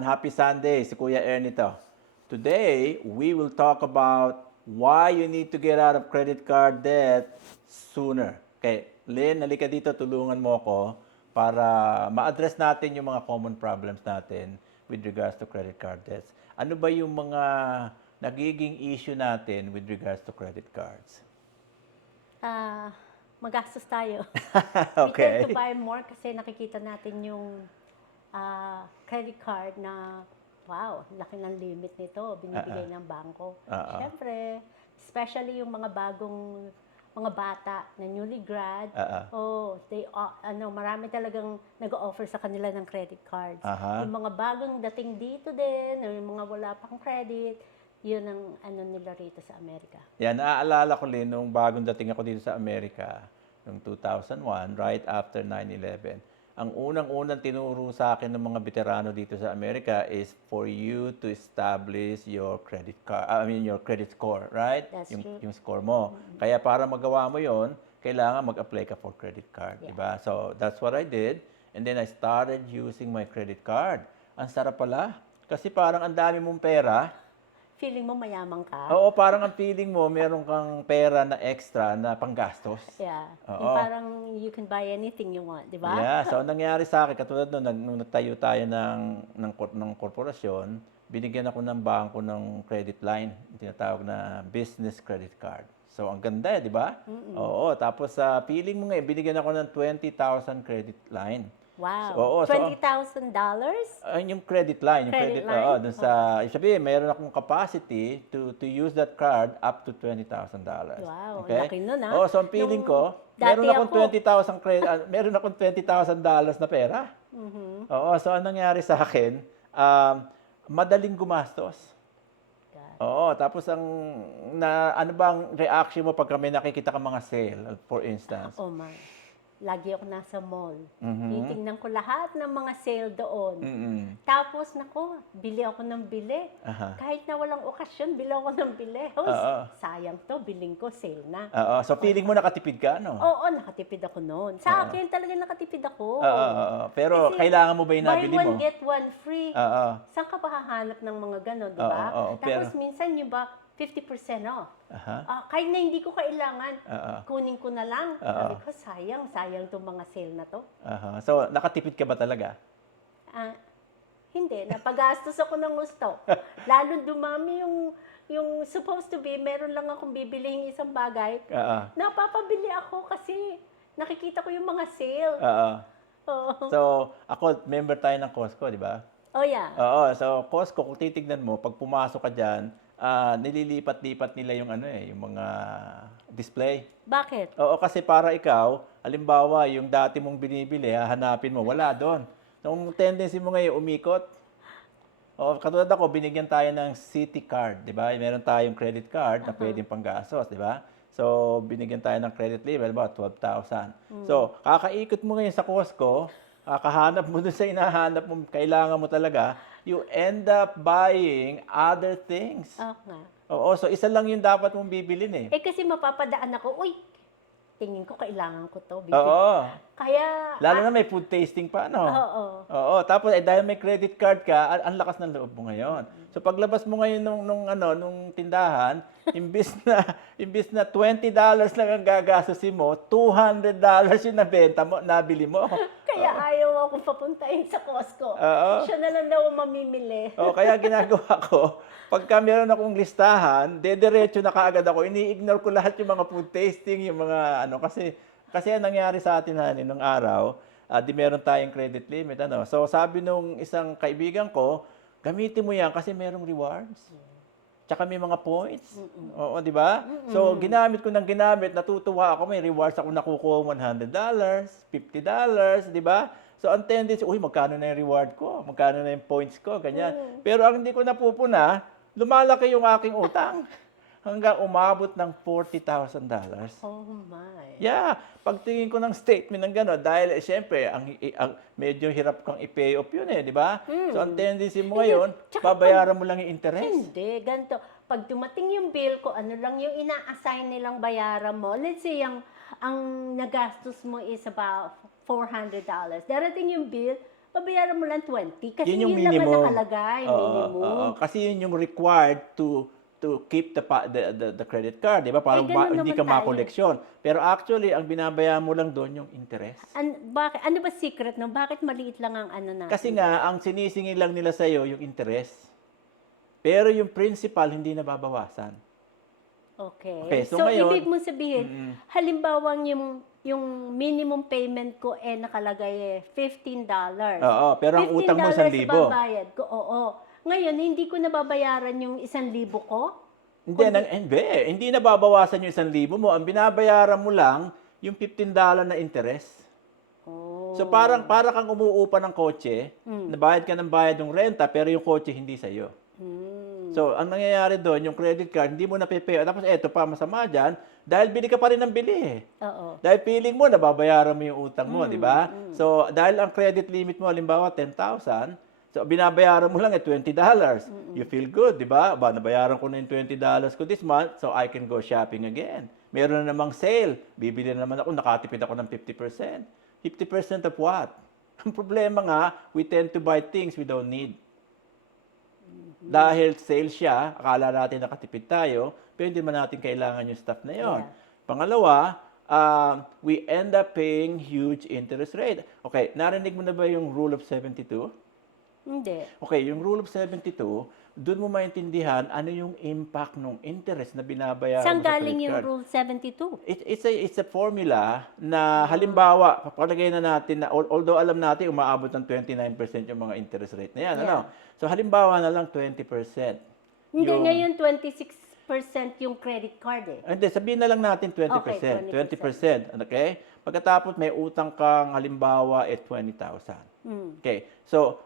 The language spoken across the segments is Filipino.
Happy Sunday, si Kuya Ernie to. Today, we will talk about why you need to get out of credit card debt sooner. Okay, Lynn, halika dito, tulungan mo ako para ma-address natin yung mga common problems natin with regards to credit card debts. Ano ba yung mga nagiging issue natin with regards to credit cards? Ah, magastos tayo. We tend to Okay. buy more kasi nakikita natin yung credit card na, wow, laki ng limit nito, binibigay ng bangko. Oo. Siyempre, especially yung mga bata na newly grad, Oo. marami talagang nag-offer sa kanila ng credit cards. Aha. Yung mga bagong dating dito din, o yung mga wala pang credit, yun ang nila rito sa Amerika. Yan, naaalala ko din nung bagong dating ako dito sa Amerika, noong 2001, right after 9/11. Ang unang-unang tinuro sa akin ng mga veterano dito sa Amerika is for you to establish your credit card, your credit score, right? That's true. Yung score mo. Kaya para magawa mo 'yon, kailangan mag-apply ka for credit card, Yeah. di ba? So, that's what I did. And then I started using my credit card. Ang sarap pala. Kasi parang ang dami mong pera. Feeling mo mayaman ka? Oo, parang ang feeling mo, meron kang pera na extra na panggastos. Yeah. Oo. Yung parang you can buy anything you want, di ba? Yeah, so ang nangyari sa akin, katulad nung nagtayo tayo ng korporasyon, binigyan ako ng bangko ng credit line, yung tinatawag na business credit card. So ang ganda, di ba? Oo, tapos sa feeling mo nga, binigyan ako ng 20,000 credit line. Wow. Oo, so $20,000? yung credit line, Credit line? oo, dun sa, sabihin, meron akong capacity to use that card up to $20,000. Wow, Okay? laki nun, ah. Oo, so ang feeling Nung ko, dati meron akong ako- 20,000 credit, meron akong $20,000 na pera. Oo, so anong nangyari sa akin, madaling gumastos. God. Oo, tapos ano bang reaction mo pag may nakikita ka mga sale, for instance? Oh my. Lagi ako nasa mall. Mhm. Titingnan ko lahat ng mga sale doon. Mm-mm. Tapos, nako, bili ako ng bili. Aha. Kahit na walang okasyon, bili ako ng bili. Oh, Oo. sayang to, biling ko, sale na. Oo, so feeling mo nakatipid ka, no? Oo, nakatipid ako noon. Sa akin, talaga nakatipid ako. Oo. Pero Kasi kailangan mo ba yung nabili buy one, mo? get one free. Oo. Saan ka ba hahanap ng mga ganon, di ba? Oo, pero- Tapos minsan yung ba, 50% off. Aha. Kahit na hindi ko kailangan, Oo. kunin ko na lang. Sabi ko, sayang itong mga sale na to. Aha. So, nakatipid ka ba talaga? Ah, hindi, napagastos ako ng gusto. Lalo dumami yung supposed to be, meron lang akong bibiling isang bagay. Oo. Napapabili ako kasi nakikita ko yung mga sale. Oo. Oo. So, ako, member tayo ng Costco, di ba? Oh yeah. Oo. So, Costco, kung titignan mo, pag pumasok ka dyan, nililipat-lipat nila yung yung mga display. Bakit? Oo, kasi para ikaw, halimbawa, yung dati mong binibili, hahanapin mo, wala doon. So, ang tendency mo ngayon, umikot. O, katulad ako, binigyan tayo ng Citi card, di ba? Meron tayong credit card na pwedeng panggastos, di ba? So, binigyan tayo ng credit limit, about 12,000. So, kakaikot mo ngayon sa Costco, kakahanap mo dun sa hinahanap mo, kailangan mo talaga, you end up buying other things. nga. Oo, so isa lang yung dapat mong bibilin eh. Kasi mapapadaan ako, uy, tingin ko kailangan ko to. Oo. Kaya, Lalo na may food tasting pa, no? oo. Oo, tapos dahil may credit card ka, ang lakas ng loob mo ngayon. So paglabas mo ngayon nung tindahan, imbis na $20 lang ang gagastusin mo, $200 yung nabili mo. Kaya ayaw akong papuntahin sa Costco. Oo. Siya na lang daw ang mamimili. O kaya ginagawa ko, pagka meron akong listahan, dediretso na kaagad ako, ini-ignore ko lahat yung mga food tasting, yung mga kasi ang nangyari sa atin nung araw, di meron tayong credit limit. So sabi nung isang kaibigan ko, gamitin mo yan kasi merong rewards. Tsaka may mga points. Oo, di ba? So ginamit ko ng ginamit, natutuwa ako, may rewards ako nakukuha $100, $50, di ba? So ang tendency, uy, magkano na yung reward ko? Magkano na yung points ko? Ganyan. Pero ang hindi ko napupuna, lumalaki yung aking utang. Hanggang umabot ng $40,000. Oh my. Yeah, pagtingin ko ng statement ng gano'n, dahil siyempre, medyo hirap kang i-pay off yun di ba? So, ang tendency mo ngayon, Tsaka babayaran mo lang yung interest. Hindi, ganito. Pag dumating yung bill ko, ano lang yung ina-assign nilang bayaran mo. Let's say, ang nagastos mo is about $400. Darating yung bill, babayaran mo lang 20 kasi Yun yung yun lang ang minimum. nakalagay, Oo, minimum. oo. Kasi yun yung required to keep the credit card, di ba? Para ganun hindi naman ka tayo. makoleksyon. Pero actually, ang binabayaran mo lang doon yung interest. Ano ba secret no? Bakit maliit lang ang ano natin? Kasi nga, ang sinisingil lang nila sa'yo yung interest. Pero yung principal, hindi nababawasan. Okay. Okay, so So, ngayon- ibig mong sabihin, halimbawa yung minimum payment ko nakalagay $15. Oo, pero ang utang mo, $15 1,000. babayad ko, oo. Ngayon, hindi ko nababayaran yung 1,000 ko? Hindi nababawasan yung 1,000 mo. Ang binabayaran mo lang, yung $15 na interest. Oh. So para kang umuupa ng kotse, nabayad ka ng bayad ng renta, pero yung kotse hindi sa'yo. So ang nangyayari doon, yung credit card, hindi mo na-pay. Tapos eto pa, masama dyan, dahil bili ka pa rin ng bili eh. Oo. Dahil feeling mo, nababayaran mo yung utang mo, di ba? So dahil ang credit limit mo, halimbawa 10,000, so binabayaran mo lang $20. You feel good, di ba? Nabayaran ko na yung $20 ko this month, so I can go shopping again. Meron na namang sale, bibili na naman ako, nakatipid ako ng 50%. 50% of what? Ang problema nga, we tend to buy things we don't need. Dahil sale siya, akala natin nakatipid tayo, pero hindi man natin kailangan yung stuff na yon. Yeah. Pangalawa, we end up paying huge interest rate. Okay, narinig mo na ba yung rule of 72? Hindi. Okay, yung rule of 72, doon mo maintindihan ano yung impact ng interest na binabayaran Saan mo sa galing credit yung card. Rule 72? It's a formula na halimbawa, papalagay na natin na although alam natin umaabot ng 29% yung mga interest rate na yan. Yeah. Ano? So halimbawa na lang 20%. Hindi, Yung- ngayon 26% yung credit card eh. Hindi, sabihin na lang natin 20%. Okay, 20%. Okay? Pagkatapos may utang kang halimbawa 20,000. Okay. So,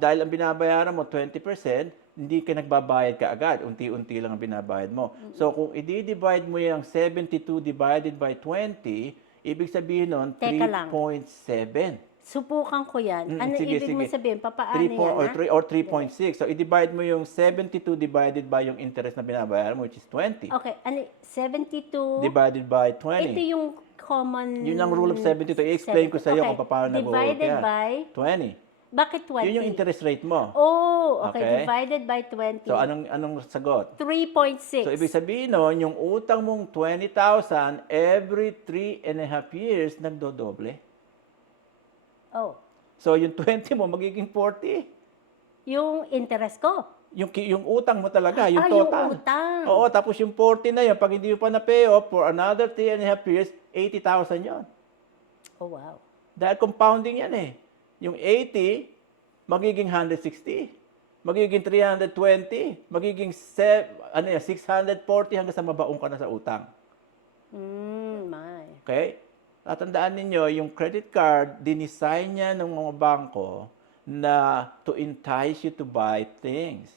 dahil ang binabayaran mo 20%, hindi ka nagbabayad ka agad. Unti-unti lang ang binabayad mo. So, kung i-divide mo yung 72 divided by 20, ibig sabihin nun, Teka lang. 3.7. Subukan ko yan. Ano Sige, ibig mo sige. sabihin? Papaano 3 yan? or ha? 3 or 3.6. So, i-divide mo yung 72 divided by yung interest na binabayaran mo, which is 20. Okay, 72. Divided by Ito 20. yung common... Yun ang rule of 72. I-explain ko sa iyo kung paano nag-work Divided yan. by... 20. Bakit 20? Yun yung interest rate mo. Oh, okay. Okay. Divided by 20. So, anong sagot? 3.6. So, ibig sabihin nun, yung utang mong 20,000 every 3.5 years, nagdodoble. Oh. So, yung 20 mo, magiging 40. Yung interest ko. Yung utang mo talaga, yung Yung total. utang. Oo, tapos yung 40 na yun, pag hindi mo pa na-pay off for another 3.5 years, 80,000 yun. Oh, wow. Dahil compounding yan eh. Yung 80, magiging 160. Magiging 320. Magiging 640 hanggang sa mabaong ka na sa utang. My. Okay? Tatandaan ninyo, yung credit card, dinisign niya ng mga bangko na to entice you to buy things.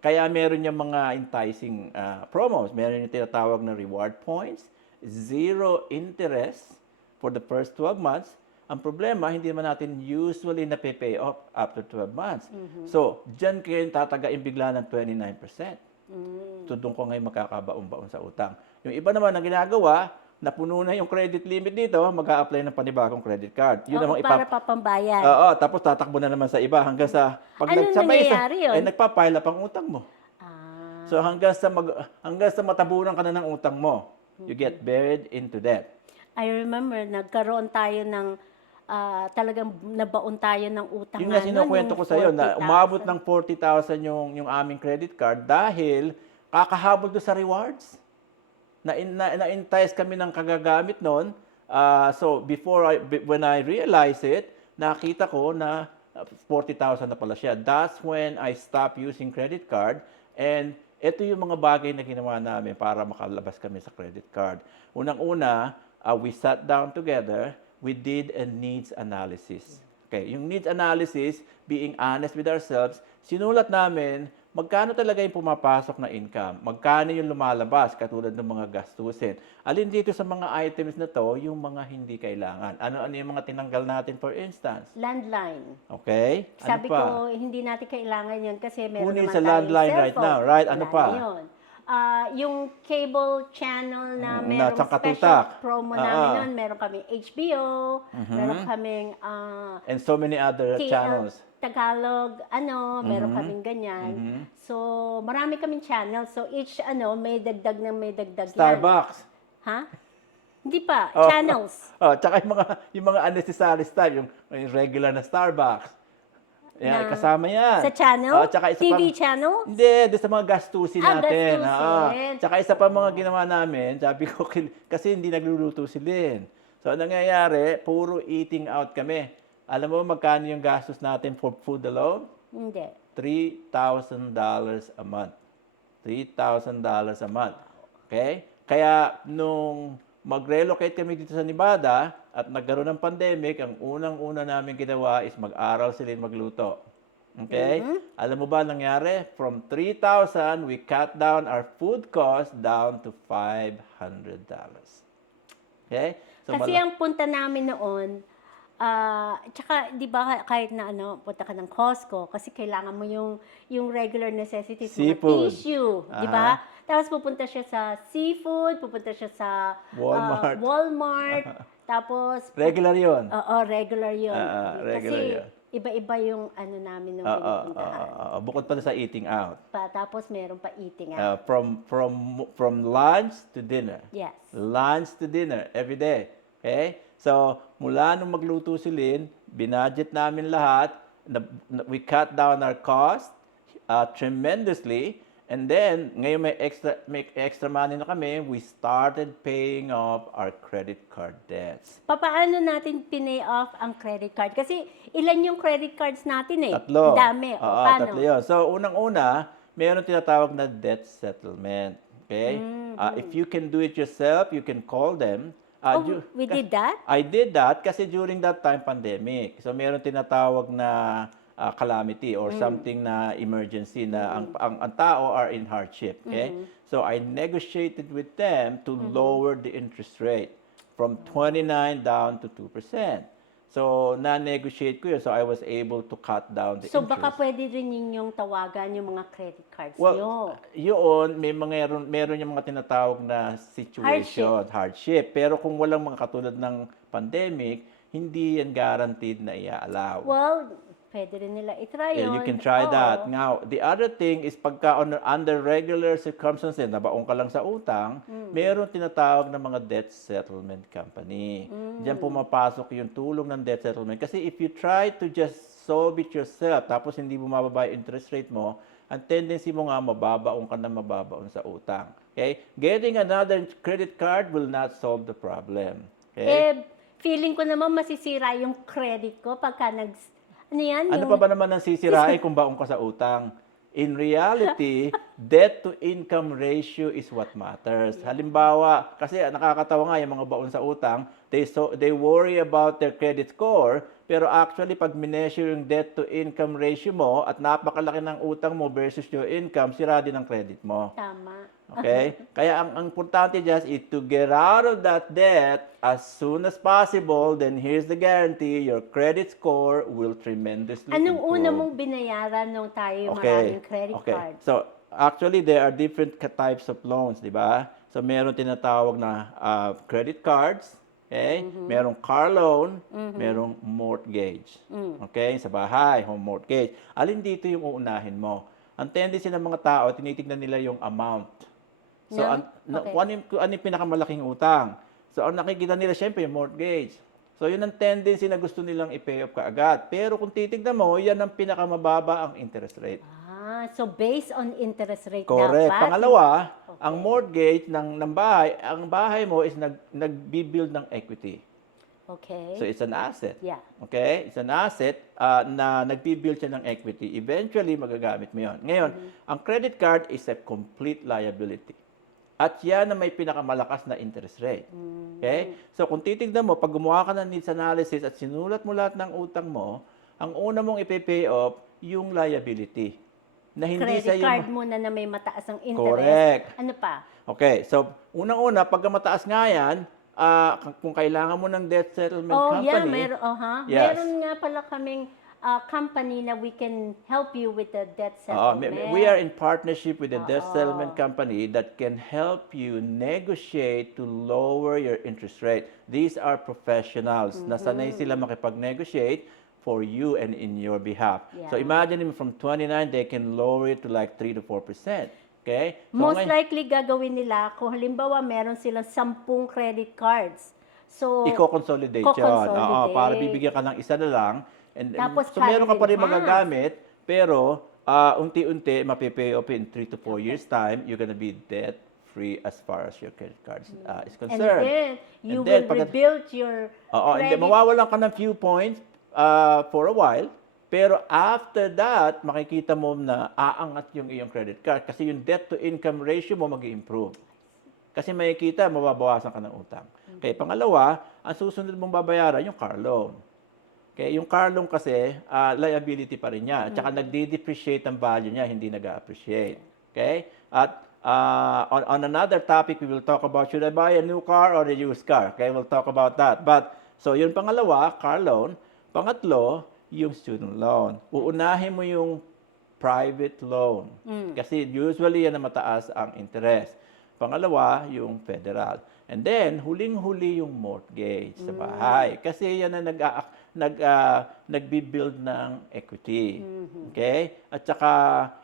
Kaya meron yung mga enticing promos. Meron yung tinatawag na reward points, zero interest for the first 12 months. Ang problema, hindi naman natin usually na-pay off after 12 months. So, dyan kayo tatagain bigla ng 29%. So, doon ko ngayon magkakabaon-baon sa utang. Yung iba naman na ginagawa, napuno na yung credit limit dito, mag-a-apply ng panibagong credit card. Yun namang Para papambayan. Oo, tapos tatakbo na naman sa iba hanggang sa pag Anong nangyayari yun? nagpapile up ang utang mo. Ah. So hanggang sa matabunan ka na ng utang mo, you get buried into debt. I remember, nagkaroon tayo ng, talagang nabaon tayo ng utang. Yun nga sinukwento ko sa iyo na 40,000. umabot ng 40,000 yung aming credit card dahil kakahabol do sa rewards. Na-entice kami ng kagagamit noon. So when I realized it, nakita ko na 40,000 na pala siya. That's when I stopped using credit card. And ito yung mga bagay na ginawa namin para makalabas kami sa credit card. Unang-una, we sat down together, we did a needs analysis. Okay, yung needs analysis, being honest with ourselves, sinulat namin magkano talaga yung pumapasok na income, magkano yung lumalabas katulad ng mga gastusin. Alin dito sa mga items na to, yung mga hindi kailangan. Ano yung mga tinanggal natin for instance? Landline. Okay? Sabi pa? ko, hindi natin kailangan yun kasi meron Kunin naman sa tayong landline right cellphone. now, right? Ano Wala pa? na yun. yung cable channel na Na merong tsangkatutak. special promo namin Ah. noon. Meron kami HBO, meron kaming And so many other TL channels. Tagalog, meron kaming ganyan. So, marami kaming channel. So, each, may dagdag yan. Starbucks. Ha? Hindi pa. Oh. Channels. Tsaka yung mga unnecessary stuff, yung regular na Starbucks. Yan, Na- kasama yan. Sa channel? Tsaka isa TV pa, channel? Hindi, doon sa mga gastusin natin. Gastusin. Tsaka isa pa mga ginawa namin, sabi ko, kasi hindi nagluluto si Lynn. So, ang nangyayari, puro eating out kami. Alam mo magkano yung gastos natin for food alone? Hindi. $3,000 a month. $3,000 a month. Okay? Kaya nung mag-relocate kami dito sa Nevada at nagkaroon ng pandemic, ang unang-una namin ginawa is mag-aral sila magluto. Okay? Alam mo ba nangyari? From $3,000, we cut down our food cost down to $500. Okay? So, Kasi ang punta namin noon, tsaka di ba kahit na punta ka ng Costco, kasi kailangan mo yung regular necessities, mga Seafood. tissue, di ba? Tapos pupunta siya sa seafood, pupunta siya sa Walmart. Walmart, tapos regular yon. Oo, regular yun. Regular Kasi yun. iba-iba yung namin nung pinupuntahan. Bukod pa sa eating out. Tapos meron pa eating out. From lunch to dinner. Yes. Lunch to dinner every day. Okay? So, mula nung magluto si Lynn, binudget namin lahat. We cut down our cost tremendously. And then, ngayon may extra money na kami, we started paying off our credit card debts. Paano natin pinay off ang credit card? Kasi ilan yung credit cards natin eh? Tatlo. Dami. O, Oo, paano? tatlo yun. So, unang-una, mayroon tinatawag na debt settlement. Okay? If you can do it yourself, you can call them. We did that? I did that kasi during that time, pandemic. So, meron tinatawag na calamity or something na emergency na ang tao are in hardship. Okay? So, I negotiated with them to lower the interest rate from 29 down to 2%. So, na-negotiate ko yun. So, I was able to cut down the So, interest. baka pwede rin yung tawagan yung mga credit cards Well, nyo. yun, meron yung mga tinatawag na situation, hardship. Pero kung walang mga katulad ng pandemic, hindi yan guaranteed na i-allow. Well, pwede rin nila itry Yeah, yun. you can try Oo. that. Now, the other thing is pagka under regular circumstances, nabaong ka lang sa utang, meron tinatawag na mga debt settlement company. Diyan pumapasok yung tulong ng debt settlement. Kasi if you try to just solve it yourself, tapos hindi bumababa yung interest rate mo, ang tendency mo nga mababaong ka na mababaon sa utang. Okay? Getting another credit card will not solve the problem. Okay? Feeling ko naman masisira yung credit ko pagka ano yan? Ano pa ba naman ang sisirain kung baong ka sa utang? In reality, debt to income ratio is what matters. Halimbawa, kasi nakakatawa nga yung mga baon sa utang, they worry about their credit score, pero actually pag mineasure yung debt to income ratio mo at napakalaki ng utang mo versus your income, sira din ang credit mo. Tama. Okay? Kaya ang importante just is to get out of that debt as soon as possible. Then here's the guarantee, your credit score will tremendously Anong improve. una mong binayaran nung tayo maraming credit card? So, actually, there are different types of loans, di ba? So, meron tinatawag na credit cards, okay? Merong car loan, merong mortgage. Okay? Sa bahay, home mortgage. Alin dito yung uunahin mo? Ang tendency ng mga tao, tinitignan nila yung amount. So, ano yung pinakamalaking utang? So, ang nakikita nila, syempre, yung mortgage. So, yun ang tendency na gusto nilang i-pay off kaagad. Pero kung titignan mo, yan ang pinakamababa ang interest rate. So based on interest rate Correct. dapat? Pangalawa, ang mortgage ng bahay, ang bahay mo is nagbi-build ng equity. Okay. So, it's an asset. Yeah. Okay? It's an asset na nagbi-build siya ng equity. Eventually, magagamit mo yun. Ngayon, ang credit card is a complete liability. At yan na may pinakamalakas na interest rate. Okay? So, kung titignan mo, pag gumawa ka ng needs analysis at sinulat mo lahat ng utang mo, ang una mong ipipay off, yung liability. Na hindi Credit sa card muna na may mataas ang interest. Correct. Ano pa? Okay, so unang-una, pag mataas nga yan, kung kailangan mo ng debt settlement company, Yeah, Yes. meron nga pala kaming company na we can help you with the debt Oo, settlement. we are in partnership with a debt Oo. settlement company that can help you negotiate to lower your interest rate. These are professionals. Nasanay sila makipag-negotiate for you and in your behalf. So Yeah. imagine from 29, they can lower it to like 3 to 4%. Okay? So Most likely gagawin nila, kung halimbawa meron silang 10 credit cards. So, i-consolidate yun. Oo, ko-consolidate. para bibigyan ka ng isa na lang. And, Tapos so meron ka cut pa it rin in half. magagamit, pero unti-unti, mapipay off in 3 to 4 years time, you're gonna be debt-free as far as your credit cards is and concerned. then, you And then, will rebuild your Oo, and then credit. mawawalan ka ng few points for a while, pero after that, makikita mo na aangat yung iyong credit card kasi yung debt-to-income ratio mo mag-improve. Kasi makikita, mababawasan ka ng utang. Okay, pangalawa, ang susunod mong babayaran, yung car loan. Okay, yung car loan kasi, liability pa rin niya. At saka nagde-depreciate ang value niya, hindi nag-appreciate. Okay? At on another topic, we will talk about should I buy a new car or a used car? Okay, we'll talk about that. But, so yun pangalawa, car loan. Pangatlo, yung student loan. Uunahin mo yung private loan. Kasi usually yan na mataas ang interest. Pangalawa, yung federal. And then, huling-huli yung mortgage sa bahay. Kasi yan na nagbi-build ng equity. Okay? At saka,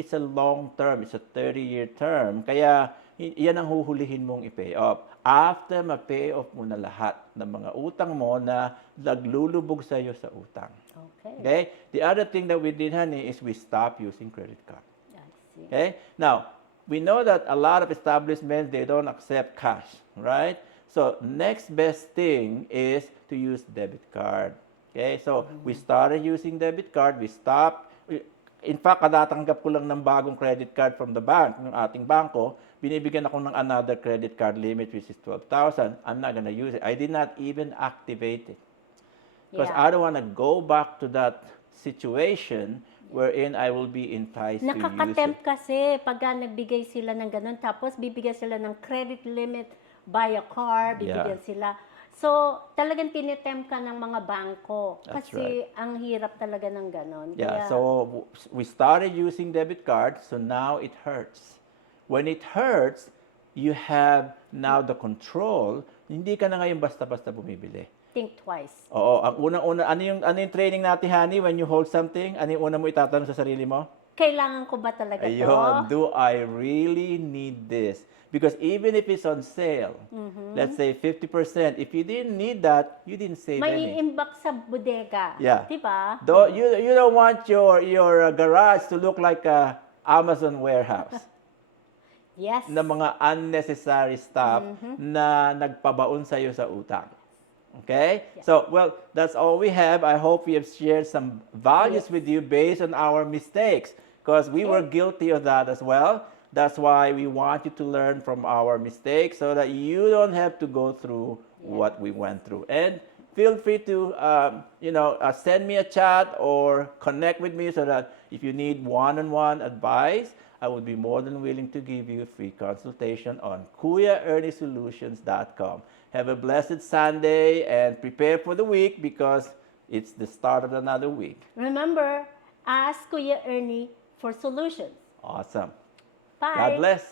it's a long term. It's a 30-year term. Kaya, yan ang huhulihin mong i-pay off. After ma-pay off mo na lahat ng mga utang mo na naglulubog sa iyo sa utang. Okay. Okay? The other thing that we did, honey, is we stopped using credit card. I see. Okay? Now, we know that a lot of establishments, they don't accept cash, right? So, next best thing is to use debit card. Okay? So, we started using debit card. We stopped. In fact, kadatanggap ko lang ng bagong credit card from the bank, ng ating bangko, binibigyan ako ng another credit card limit, which is 12,000. I'm not gonna use it. I did not even activate it. Because Yeah. I don't want to go back to that situation wherein I will be enticed to use it. Nakaka-tempt kasi pagka nagbigay sila ng ganun, tapos bibigyan sila ng credit limit, buy a car, bibigyan sila. So, talagang tinitempt ka ng mga bangko. That's Kasi ang hirap talaga ng ganun. Yeah, Kaya, so we started using debit cards, so now it hurts. When it hurts, you have now the control. Hindi ka na ngayon basta-basta bumibili. think twice. Oo, ang unang-una, ano yung training natin, honey, when you hold something? Ano yung una mo itatanong sa sarili mo? Kailangan ko ba talaga Ayun, to? do I really need this? Because even if it's on sale, let's say 50%, if you didn't need that, you didn't save May any. iimbak sa bodega. Yeah. Diba? You don't want your garage to look like a Amazon warehouse Yes. na mga unnecessary stuff na nagpabaon sa iyo sa utang. Okay? So, well, that's all we have. I hope we have shared some values with you based on our mistakes because we were guilty of that as well. That's why we want you to learn from our mistakes so that you don't have to go through what we went through. And feel free to, send me a chat or connect with me so that if you need one-on-one advice, I would be more than willing to give you a free consultation on KuyaErnieSolutions.com. Have a blessed Sunday and prepare for the week because it's the start of another week. Remember, ask Kuya Ernie for solutions. Awesome. Bye. God bless.